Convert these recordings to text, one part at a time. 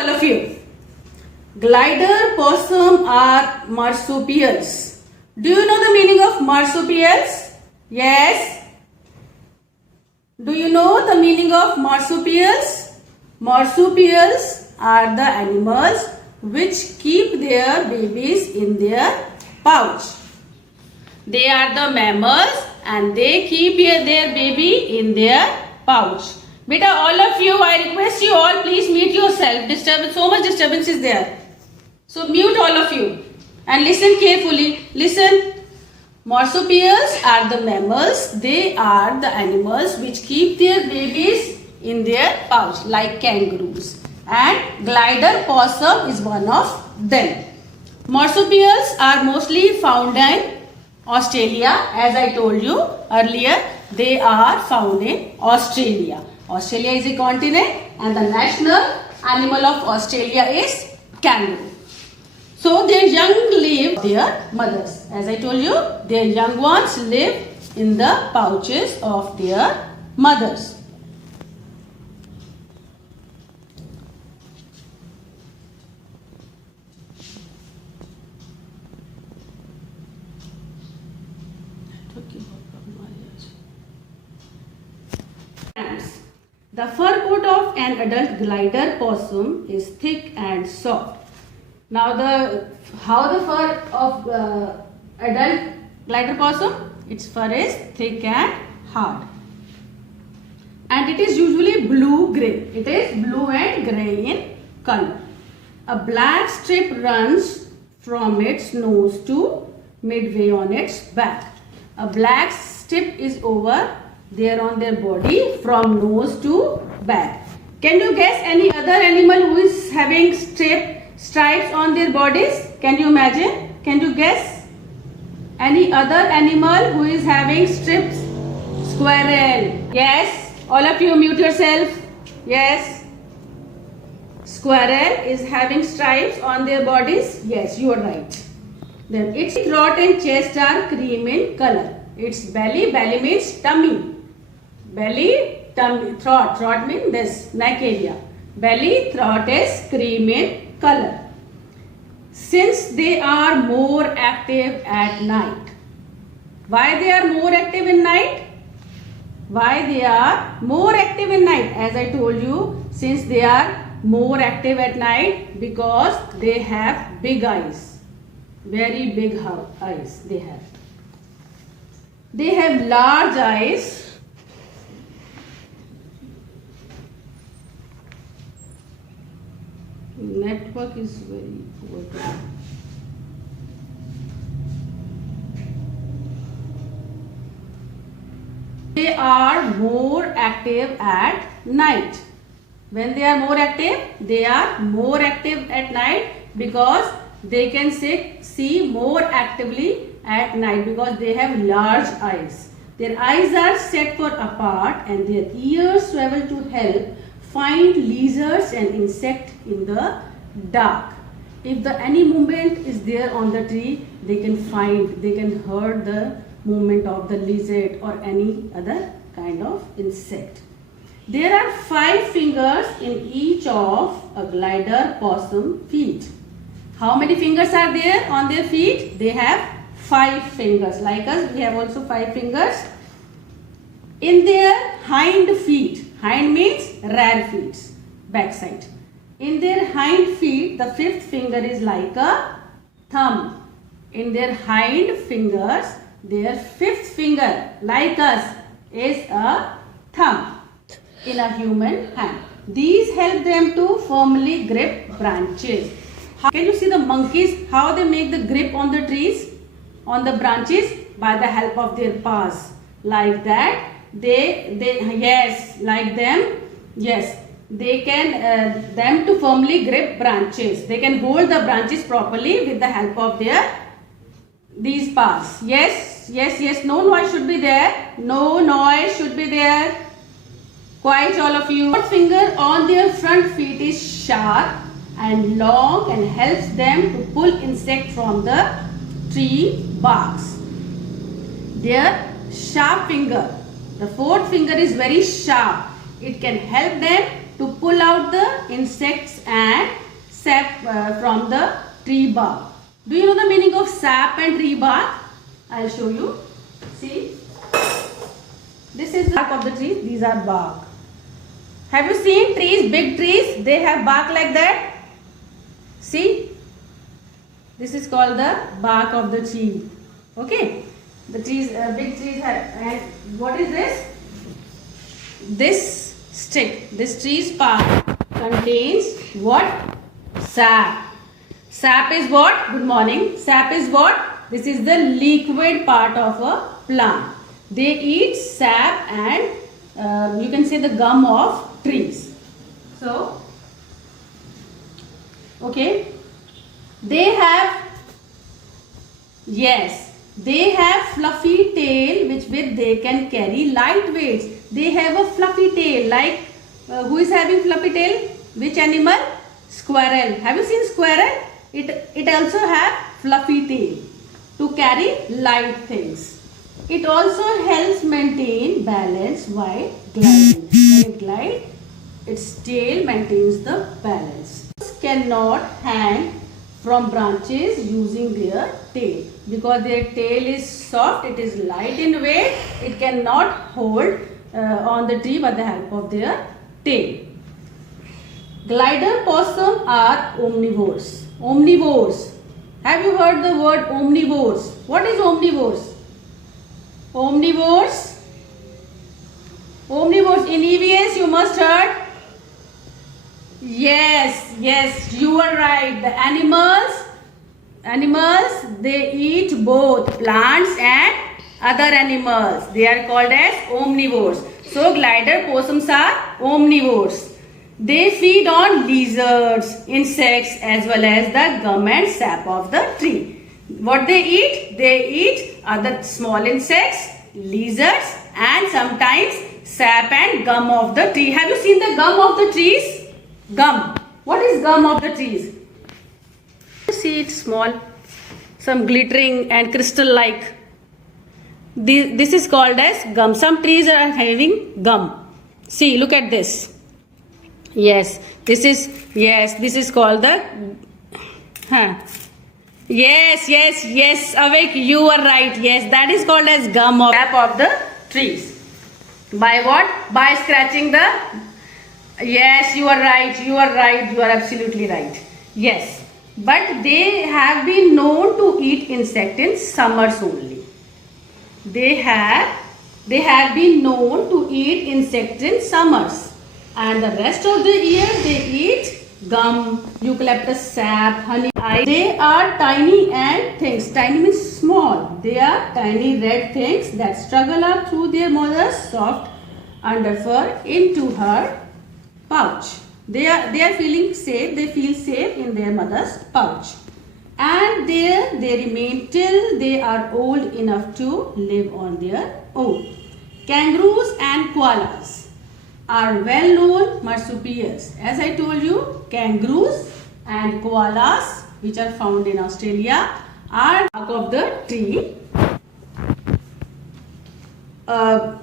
All of you. Glider, possum are marsupials. Do you know the meaning of marsupials? Yes. Do you know the meaning of marsupials? Marsupials are the animals which keep their babies in their pouch. They are the mammals and they keep their baby in their pouch. Beta, all of you, I request you all, please mute yourself. So much disturbance is there. So mute all of you and listen carefully. Listen. Marsupials are the mammals. They are the animals which keep their babies in their pouch like kangaroos. And glider possum is one of them. Marsupials are mostly found in Australia. As I told you earlier, they are found in Australia. Australia is a continent and the national animal of Australia is kangaroo. So their young live their mothers. As I told you, their young ones live in the pouches of their mothers. The fur coat of an adult glider possum is thick and soft. Now how the fur of adult glider possum? Its fur is thick and hard. And it is usually blue-grey. It is blue and grey in color. A black strip runs from its nose to midway on its back. A black strip is over there on their body from nose to back. Can you guess any other animal who is having stripes on their bodies? Can you imagine? Can you guess any other animal who is having strips? Squirrel. Yes. All of you mute yourself. Yes. Squirrel is having stripes on their bodies. Yes, you are right. Then its throat and chest are cream in color. Its belly means tummy. Belly, tummy, throat means this neck area. Belly, throat is cream in color. Since they are more active at night. Why they are more active in night? Why they are more active in night? As I told you, since they are more active at night because they have big eyes. Very big eyes they have. They have large eyes. Network is very poor. They are more active at night. When they are more active, they are more active at night because they can see more actively at night because they have large eyes. Their eyes are set far apart and their ears swivel to help find lizards and insects in the dark. If any movement is there on the tree, they can hear the movement of the lizard or any other kind of insect. There are 5 fingers in each of a glider possum feet. How many fingers are there on their feet? They have 5 fingers. Like us, we have also 5 fingers. In their hind feet, hind means rear feet, back side. In their hind feet, the 5th finger is like a thumb. In their hind fingers, their 5th finger, like us, is a thumb in a human hand. These help them to firmly grip branches. Can you see the monkeys, how they make the grip on the trees, on the branches? By the help of their paws. Like that. Yes, like them. Yes, they can them to firmly grip branches. They can hold the branches properly with the help of these paws. Yes. No noise should be there. No noise should be there. Quiet, all of you. Fourth finger on their front feet is sharp and long and helps them to pull insect from the tree barks. Their sharp finger. The 4th finger is very sharp. It can help them to pull out the insects and sap from the tree bark. Do you know the meaning of sap and tree bark? I'll show you. See, this is the bark of the trees. These are bark. Have you seen trees, big trees? They have bark like that. See, this is called the bark of the tree. Okay, the trees, big trees have. And what is this? This stick, this tree's bark contains what? Sap. Sap is what? Good morning. Sap is what? This is the liquid part of a plant. They eat sap and you can say the gum of trees. So, okay, they have, yes, they have fluffy tail which with they can carry light weights. They have a fluffy tail, like who is having fluffy tail? Which animal? Squirrel. Have you seen squirrel? It also have fluffy tail to carry light things. It also helps maintain balance while gliding. When it glides, its tail maintains the balance. Cannot hang from branches using their tail because their tail is soft, it is light in weight, it cannot hold on the tree by the help of their tail. Glider possum are omnivores. Omnivores. Have you heard the word omnivores? What is omnivores? Omnivores. Omnivores. In EVS you must heard. Yes, yes, you are right. The animals, they eat both plants and other animals. They are called as omnivores. So glider possums are omnivores. They feed on lizards, insects as well as the gum and sap of the tree. What they eat? They eat other small insects, lizards and sometimes sap and gum of the tree. Have you seen the gum of the trees? Gum. What is gum of the trees? You see it's small, some glittering and crystal like. This is called as gum. Some trees are having gum. See, look at this. Yes, this is called the yes, Awake, you are right. Yes, that is called as gum of sap of the trees. By what? By scratching the. Yes, you are right. You are absolutely right. Yes, but they have been known to eat insect in summers only. They have been known to eat insect in summers. And the rest of the year they eat gum, eucalyptus sap, honey. They are tiny and things. Tiny means small. They are tiny red things that struggle up through their mother's soft underfur into her pouch. They are feeling safe. They feel safe in their mother's pouch. And there they remain till they are old enough to live on their own. Kangaroos and koalas are well-known marsupials. As I told you, kangaroos and koalas, which are found in Australia, are bark of the tree.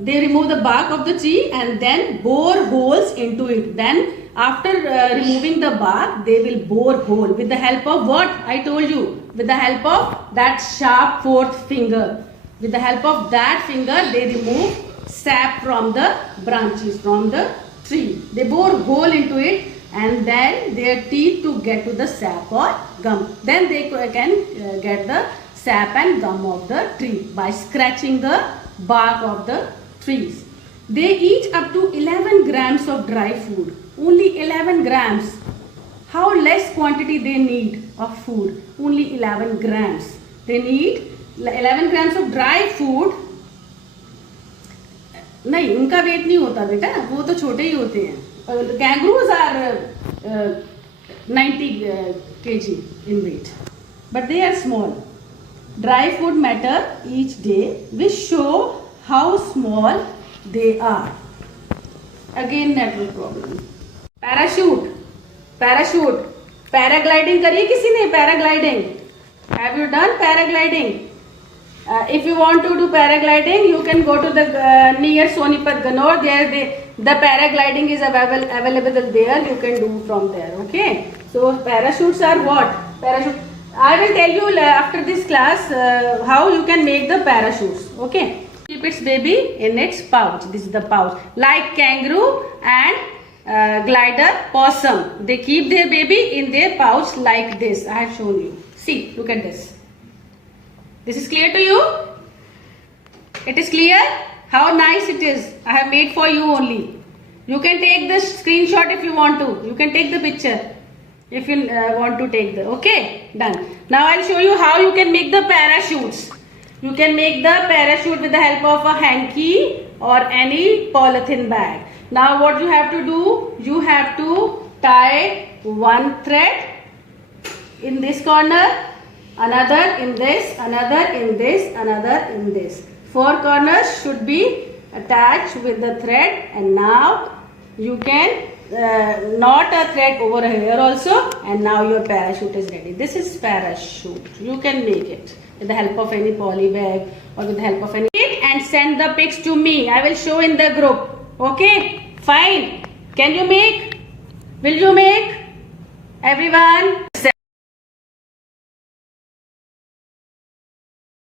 They remove the bark of the tree and then bore holes into it. Then after removing the bark, they will bore hole with the help of what? I told you, with the help of that sharp fourth finger. With the help of that finger, they remove sap from the branches, from the tree. They bore hole into it and then their teeth to get to the sap or gum. Then they can get the sap and gum of the tree by scratching the bark of the trees. They eat up to 11 grams of dry food. Only 11 grams. How less quantity they need of food? Only 11 grams. They need 11 grams of dry food. नहीं, उनका wait नहीं होता बेटा, वो तो छोटे ही होते हैं. Kangaroos are 90 kg in weight, but they are small. Dry food matter each day, which show how small they are. Again network problem. Parachute. Paragliding करिए किसी ने? Paragliding. Have you done paragliding? If you want to do paragliding, you can go to the near Sonipat Ganor. There The paragliding is available there. You can do from there. Okay. So parachutes are what? Parachute. I will tell you after this class how you can make the parachutes. Okay. Keep its baby in its pouch. This is the pouch. Like kangaroo and glider, possum. They keep their baby in their pouch like this. I have shown you. See, look at this. This is clear to you? It is clear? How nice it is. I have made for you only. You can take the screenshot if you want to. You can take the picture if you want to take the. Okay, done. Now I'll show you how you can make the parachutes. You can make the parachute with the help of a hanky or any polythene bag. Now what you have to do? You have to tie one thread in this corner, another in this, another in this, another in this. 4 corners should be attached with the thread, and now you can knot a thread over here also, and now your parachute is ready. This is parachute. You can make it with the help of any poly bag or with the help of any, and send the pics to me. I will show in the group. Okay, fine. Can you make? Will you make? Everyone?